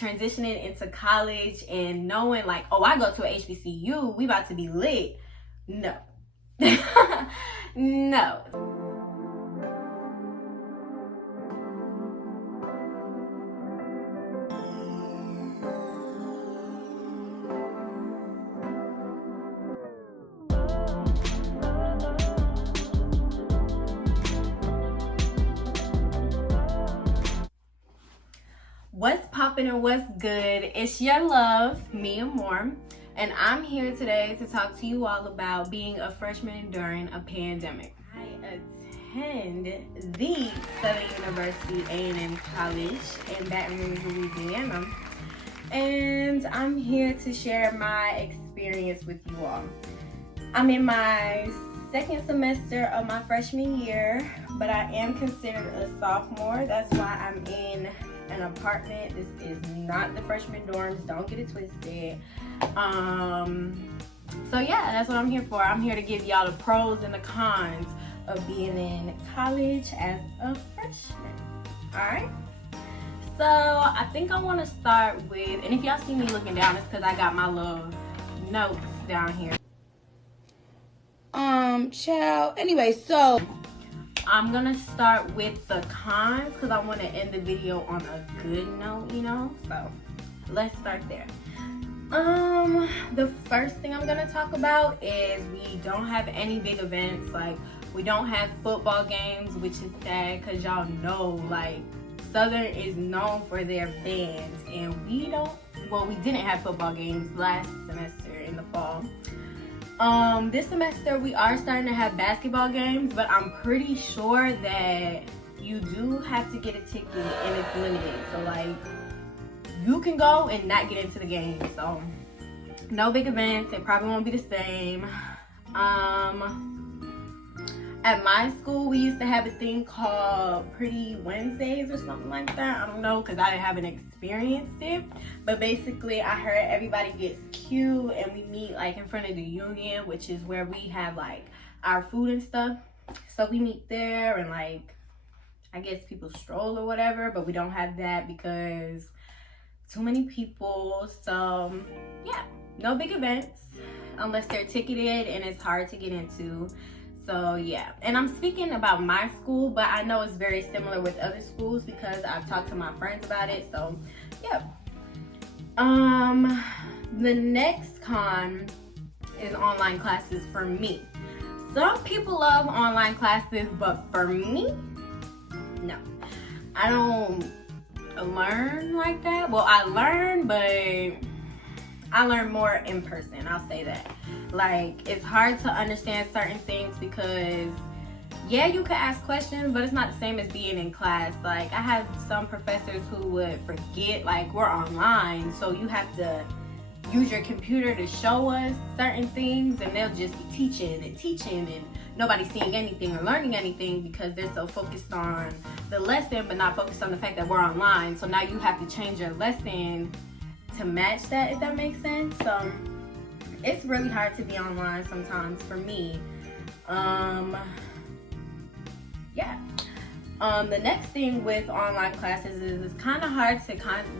transitioning into college and knowing like, oh, I go to a HBCU, we about to be lit. No. No. What's poppin' and what's good? It's your love, me Aamor, and I'm here today to talk to you all about being a freshman during a pandemic. I attend the Southern University A&M College in Baton Rouge, Louisiana, and I'm here to share my experience with you all. I'm in my second semester of my freshman year, but I am considered a sophomore. That's why I'm in an apartment. This is not the freshman dorms, don't get it twisted. So yeah, that's what I'm here for. I'm here to give y'all the pros and the cons of being in college as a freshman. All right, so I think I want to start with, and if y'all see me looking down, it's because I got my little notes down here. Child, anyway, so I'm gonna start with the cons because I want to end the video on a good note, you know, so let's start there. The first thing I'm gonna talk about is we don't have any big events. Like, we don't have football games, which is sad because y'all know, like, Southern is known for their bands, and we didn't have football games last semester in the fall. This semester we are starting to have basketball games, but I'm pretty sure that you do have to get a ticket and it's limited. So like, you can go and not get into the game. So no big events. It probably won't be the same. At my school, we used to have a thing called Pretty Wednesdays or something like that. I don't know, because I haven't experienced it. But basically, I heard everybody gets cute and we meet like in front of the union, which is where we have like our food and stuff. So we meet there and like, I guess people stroll or whatever, but we don't have that because too many people. So yeah, no big events unless they're ticketed and it's hard to get into. So yeah, and I'm speaking about my school, but I know it's very similar with other schools because I've talked to my friends about it. So yeah. The next con is online classes for me. Some people love online classes, but for me, no. I don't learn like that. Well, I learn, but I learn more in person, I'll say that. Like, it's hard to understand certain things because, yeah, you can ask questions, but it's not the same as being in class. Like, I have some professors who would forget, like, we're online, so you have to use your computer to show us certain things, and they'll just be teaching, and nobody's seeing anything or learning anything because they're so focused on the lesson, but not focused on the fact that we're online. So now you have to change your lesson to match that, if that makes sense. So it's really hard to be online sometimes for me. Yeah. The next thing with online classes is it's kind of hard to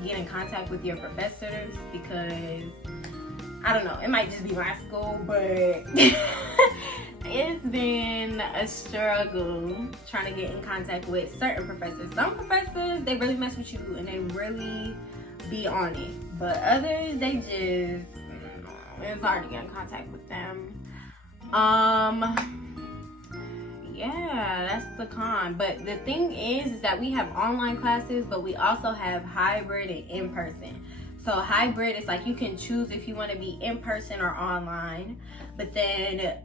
get in contact with your professors because, I don't know, it might just be my school, but it's been a struggle trying to get in contact with certain professors. Some professors, they really mess with you and they really be on it, but others, they just, it's hard to get in contact with them. Yeah, that's the con. But the thing is that we have online classes, but we also have hybrid and in-person. So hybrid is like you can choose if you want to be in person or online, but then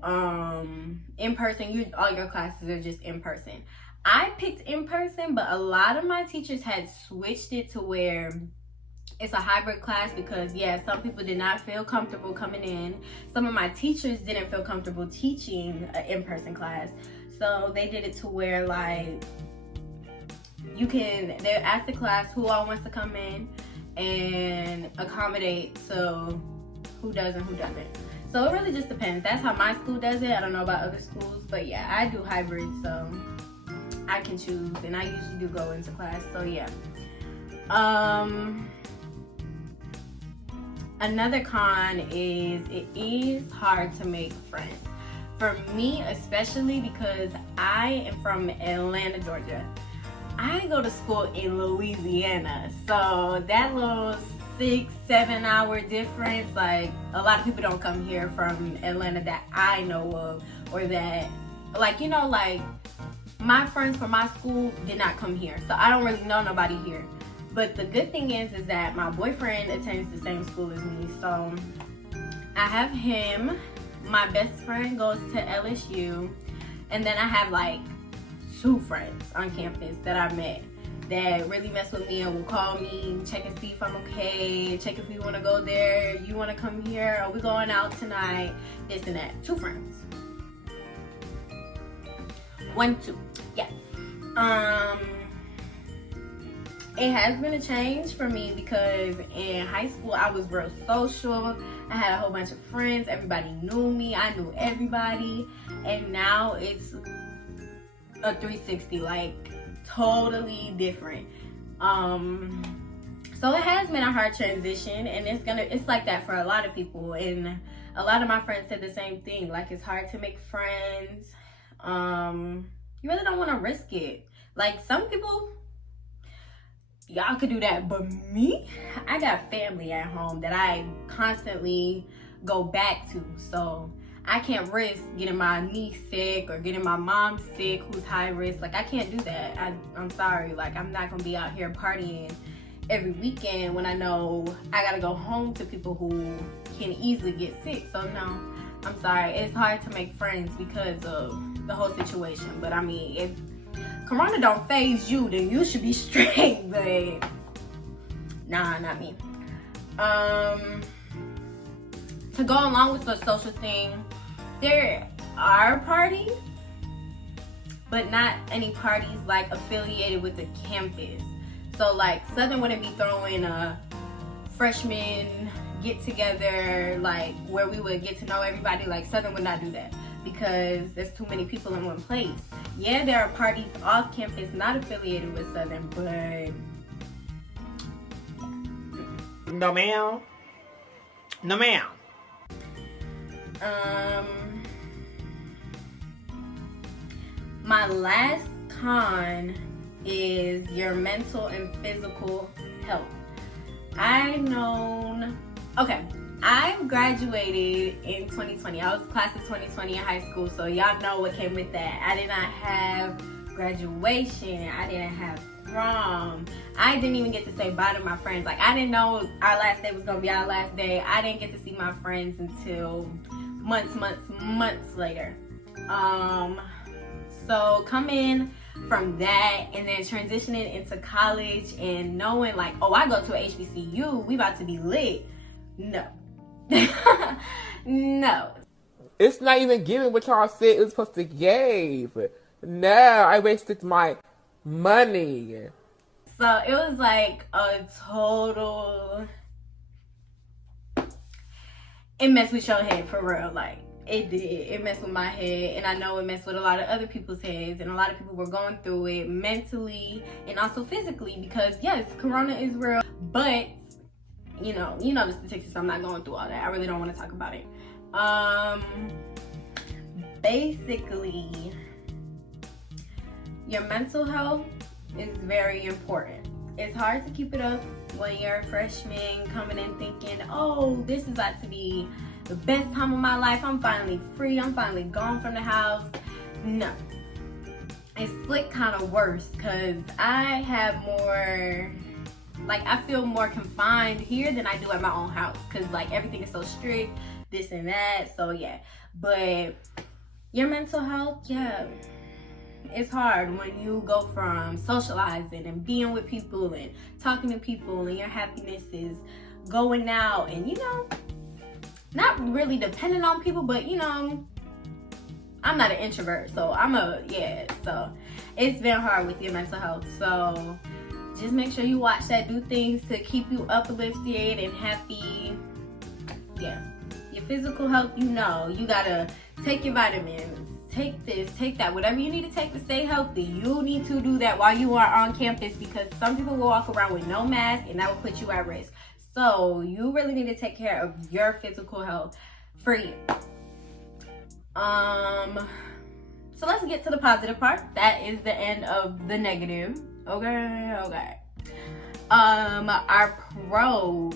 in person, all your classes are just in person. I picked in person, but a lot of my teachers had switched it to where it's a hybrid class because, yeah, some people did not feel comfortable coming in. Some of my teachers didn't feel comfortable teaching an in-person class. So they did it to where, like, they ask the class who all wants to come in and accommodate to who does and who doesn't. So it really just depends. That's how my school does it. I don't know about other schools, but yeah, I do hybrid, so I can choose, and I usually do go into class, so yeah. Another con is it is hard to make friends. For me, especially because I am from Atlanta, Georgia. I go to school in Louisiana, so that little 6-7 hour difference, like a lot of people don't come here from Atlanta that I know of, or that, like, you know, like my friends from my school did not come here, so I don't really know nobody here. But the good thing is that my boyfriend attends the same school as me, so I have him. My best friend goes to LSU, and then I have like 2 friends on campus that I met that really mess with me and will call me, check and see if I'm okay, check if we want to go there, you want to come here, are we going out tonight, this and that. 2 friends. 1, 2, yeah. It has been a change for me because in high school I was real social. I had a whole bunch of friends. Everybody knew me. I knew everybody. And now it's a 360, like totally different. So it has been a hard transition, and it's like that for a lot of people. And a lot of my friends said the same thing. Like, it's hard to make friends. You really don't want to risk it. Like, some people, y'all could do that, but me, I got family at home that I constantly go back to, so I can't risk getting my niece sick or getting my mom sick who's high risk. Like, I can't do that. I'm sorry. Like, I'm not gonna be out here partying every weekend when I know I gotta go home to people who can easily get sick. So no, I'm sorry. It's hard to make friends because of the whole situation. But I mean, if Corona don't phase you, then you should be straight. But nah, not me. To go along with the social thing, there are parties, but not any parties like affiliated with the campus. So like Southern wouldn't be throwing a freshman get together, like where we would get to know everybody. Like Southern would not do that because there's too many people in one place. Yeah, there are parties off campus not affiliated with Southern, but no ma'am. No ma'am. My last con is your mental and physical health. I graduated in 2020. I was class of 2020 in high school, so y'all know what came with that. I did not have graduation. I didn't have prom. I didn't even get to say bye to my friends. Like, I didn't know our last day was gonna be our last day. I didn't get to see my friends until months later. So coming from that and then transitioning into college and knowing like, oh, I go to a HBCU, we about to be lit. No. No. It's not even giving what y'all said it was supposed to give. No, I wasted my money. So it was like a total, it messed with your head for real. Like, it did. It messed with my head, and I know it messed with a lot of other people's heads, and a lot of people were going through it mentally and also physically because yes, Corona is real, but you know the statistics. So I'm not going through all that. I really don't want to talk about it. Basically, your mental health is very important. It's hard to keep it up when you're a freshman coming in thinking, oh, this is about to be the best time of my life. I'm finally free. I'm finally gone from the house. No. It's like kind of worse because I have more, like I feel more confined here than I do at my own house because like everything is so strict, this and that. So yeah, but your mental health, yeah, it's hard when you go from socializing and being with people and talking to people and your happiness is going out and not really dependent on people, but I'm not an introvert, so so it's been hard with your mental health. So just make sure you watch that, do things to keep you uplifted and happy. Yeah, your physical health, you gotta take your vitamins, take this, take that, whatever you need to take to stay healthy. You need to do that while you are on campus because some people will walk around with no mask and that will put you at risk. So you really need to take care of your physical health for you. So let's get to the positive part. That is the end of the negative. Okay. Our pros.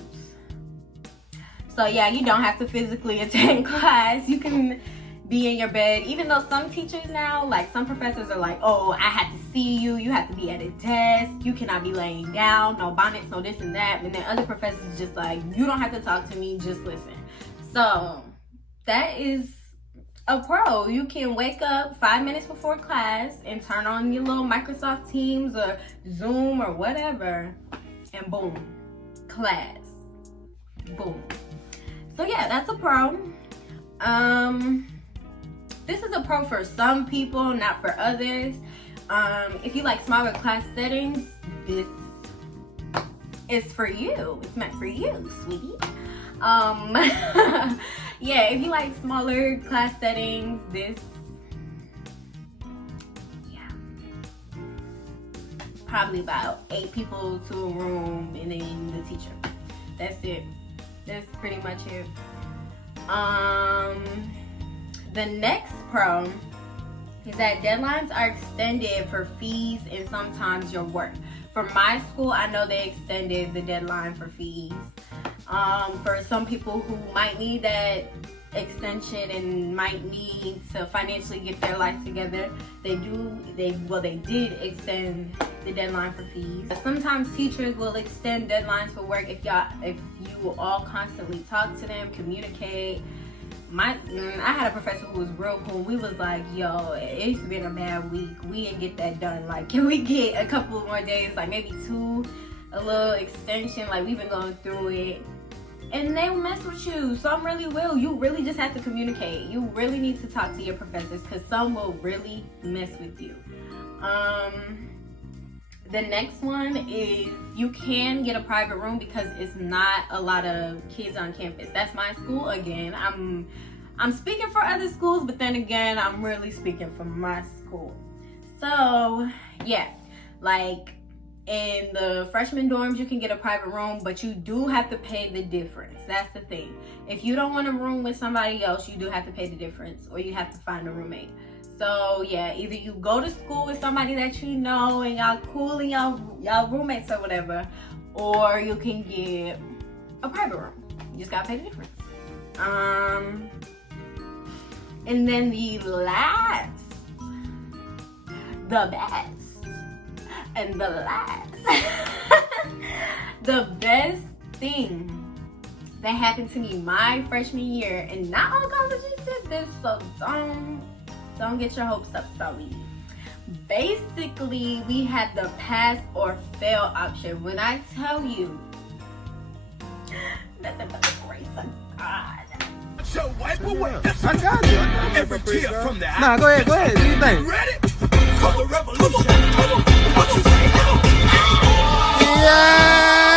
So yeah, you don't have to physically attend class. You can be in your bed, even though some teachers now, like some professors are like, oh, I have to see you. You have to be at a desk. You cannot be laying down. No bonnets, no this and that. And then other professors just like, you don't have to talk to me. Just listen. So that is a pro. You can wake up 5 minutes before class and turn on your little Microsoft Teams or Zoom or whatever, and boom, class. Boom. So yeah, that's a pro. This is a pro for some people, not for others. If you like smaller class settings, this is for you. It's meant for you, sweetie. Yeah, if you like smaller class settings, probably about 8 people to a room and then the teacher. That's it. That's pretty much it. The next pro is that deadlines are extended for fees and sometimes your work. For my school, I know they extended the deadline for fees. For some people who might need that extension and might need to financially get their life together, they did extend the deadline for fees. Sometimes teachers will extend deadlines for work if you all constantly talk to them, communicate. I had a professor who was real cool. We was like, yo, it's been a bad week. We didn't get that done. Like, can we get a couple more days, like maybe 2, a little extension? Like, we've been going through it. And they will mess with you. Some really will. You really just have to communicate. You really need to talk to your professors because some will really mess with you. The next one is you can get a private room because it's not a lot of kids on campus. That's my school. Again, I'm speaking for other schools, but then again, I'm really speaking for my school. So yeah, like in the freshman dorms, you can get a private room, but you do have to pay the difference. That's the thing. If you don't want a room with somebody else, you do have to pay the difference, or you have to find a roommate. So yeah, either you go to school with somebody that you know and y'all cool and y'all roommates or whatever, or you can get a private room. You just gotta pay the difference. And then the best thing that happened to me my freshman year, and not all colleges did this, so don't get your hopes up, Sully. Basically, we had the pass or fail option. When I tell you, nothing but the grace of God. So wipe away. I got you. Every tear from the eye. Nah, go ahead. Do you think? Ready? For the revolution. What you say now? Yeah!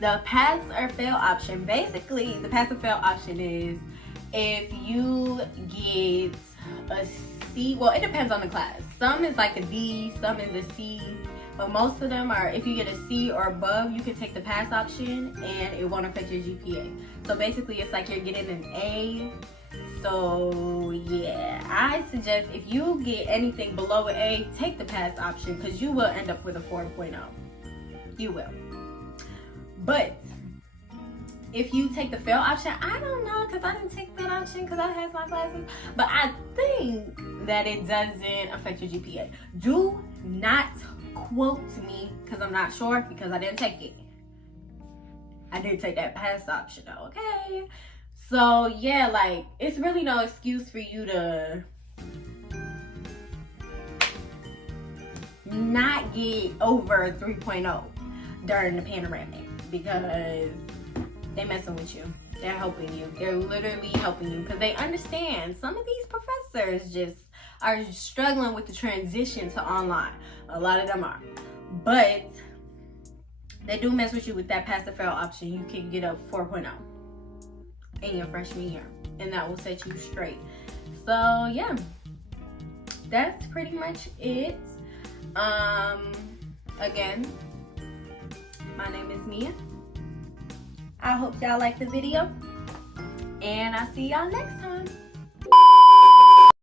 The pass or fail option. Basically, the pass or fail option is if you get a C. Well, it depends on the class. Some is like a D, some is a C. But most of them are, if you get a C or above, you can take the pass option and it won't affect your GPA. So basically, it's like you're getting an A. So yeah, I suggest if you get anything below an A, take the pass option because you will end up with a 4.0. You will. But if you take the fail option, I don't know because I didn't take that option because I had my classes. But I think that it doesn't affect your GPA. Do not quote me because I'm not sure because I didn't take it. I did take that pass option though, okay? So yeah, like it's really no excuse for you to not get over 3.0 during the panoramic because they messing with you. They're helping you. They're literally helping you because they understand some of these professors just are struggling with the transition to online. A lot of them are. But they do mess with you with that pass or fail option. You can get a 4.0 in your freshman year. And that will set you straight. So yeah. That's pretty much it. Again, my name is Mia. I hope y'all liked the video, and I'll see y'all next time.